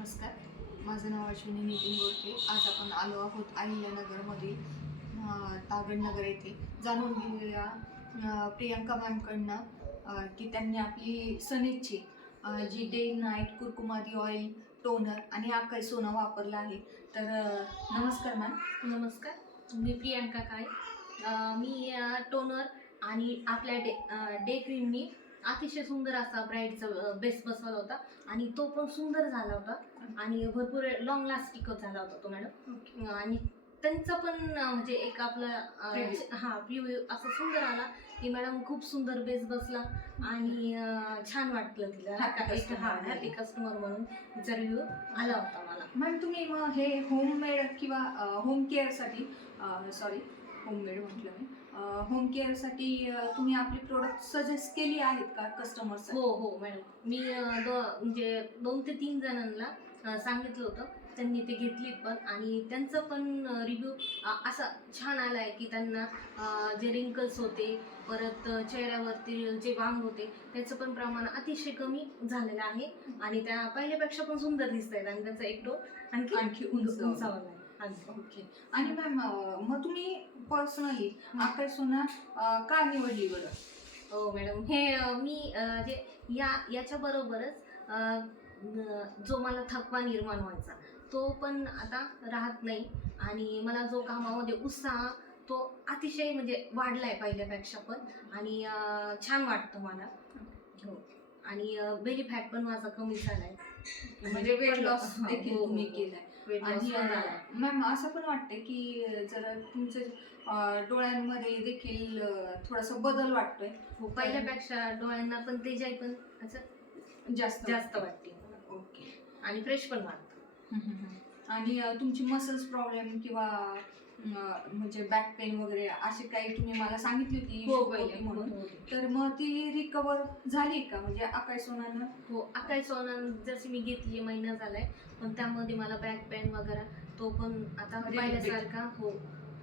नमस्कार, माझं नाव अश्विनी नितीन गोरखे. आज आपण आलो आहोत अहिल्यानगरमधील तागडनगर येथे. जाणून घेऊया प्रियंका मॅमकडनं की त्यांनी आपली सनेजची जी डे नाईट कुरकुमादी ऑइल, टोनर आणि आकाई सोना वापरला आहे. तर नमस्कार मॅम. नमस्कार, मी प्रियंका काळे. मी टोनर आणि आपल्या डे क्रीमनी अतिशय सुंदर असा ब्राईटचा बेस बसवला होता आणि तो पण सुंदर झाला होता आणि भरपूर लॉंग लास्टिक झाला होता तो मॅडम. आणि त्यांचं पण म्हणजे एक आपला रिव्ह्यू असं सुंदर आला की मॅडम खूप सुंदर बेस बसला आणि छान वाटलं तिला. हॅपी कस्टमर म्हणून तिचा रिव्ह्यू आला होता मला. मॅम तुम्ही मग हे होममेड किंवा होम केअरसाठी होममेड म्हटलं मी, होम केअरसाठी तुम्ही आपली प्रोडक्ट सजेस्ट केली आहेत का कस्टमर्स? हो मॅडम, मी म्हणजे 2 ते 3 जणांना सांगितलं होतं, त्यांनी ते घेतली पण आणि त्यांचं पण रिव्ह्यू असा छान आला आहे की त्यांना जे रिंकल्स होते, परत चेहऱ्यावरती जे वांग होते त्याचं पण प्रमाण अतिशय कमी झालेलं आहे आणि त्या पहिल्यापेक्षा पण सुंदर दिसत आहेत आणि त्यांचा एक टोन आणखी उंचावला आहे. ओके. आणि मॅम मग तुम्ही पर्सनली आकाई सोना का निवडली बरं? हो मॅडम, हे मी जे याच्या बरोबरच जो मला थकवा निर्माण व्हायचा तो पण आता राहत नाही आणि मला जो कामामध्ये उत्साह तो अतिशय म्हणजे वाढलाय पहिल्यापेक्षा पण आणि छान वाटतं मला. हो, आणि बेली फॅट पण माझा कमी झालाय, म्हणजे वेट लॉस देखील तुम्ही केलाय. आणि मॅम असं पण वाटतं की जर तुमच्या डोळ्यांमध्ये देखील थोडासा बदल वाटतोय. पहिल्यापेक्षा डोळ्यांना पण तेजाई पण असं जास्त वाटते. ओके. आणि फ्रेश पण वाटतं. आणि तुमची मसल्स प्रॉब्लेम किंवा म्हणजे बॅक पेन वगैरे असे काही तुम्ही मला सांगितली होती म्हणून, तर मग ती रिकवर झाली का म्हणजे आकाई सोनानं? हो, आकाई सोना जशी मी घेतली महिना झालाय पण त्यामध्ये मला बॅक पेन वगैरे तो पण आता पहिल्यासारखा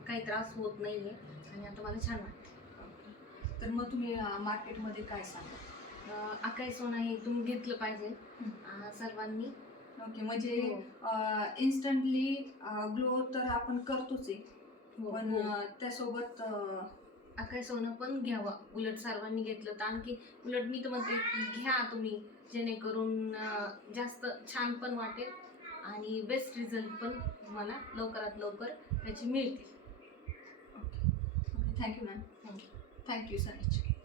काही त्रास होत नाहीये आणि आता मला छान वाटतं. तर मग तुम्ही मार्केटमध्ये काय सांगा? आकाई सोना हे तुम्ही घेतलं पाहिजे सर्वांनी. ओके. म्हणजे इन्स्टंटली ग्लो तर आपण करतोच आहे, पण त्यासोबत आकाई सोनं पण घ्यावा. उलट सर्वांनी घेतलं तर आणखी उलट मी तर म्हणते घ्या तुम्ही, जेणेकरून जास्त छान पण वाटेल आणि बेस्ट रिझल्ट पण तुम्हाला लवकरात लवकर त्याचे मिळतील. Okay. Thank you ma'am. Thank you so much.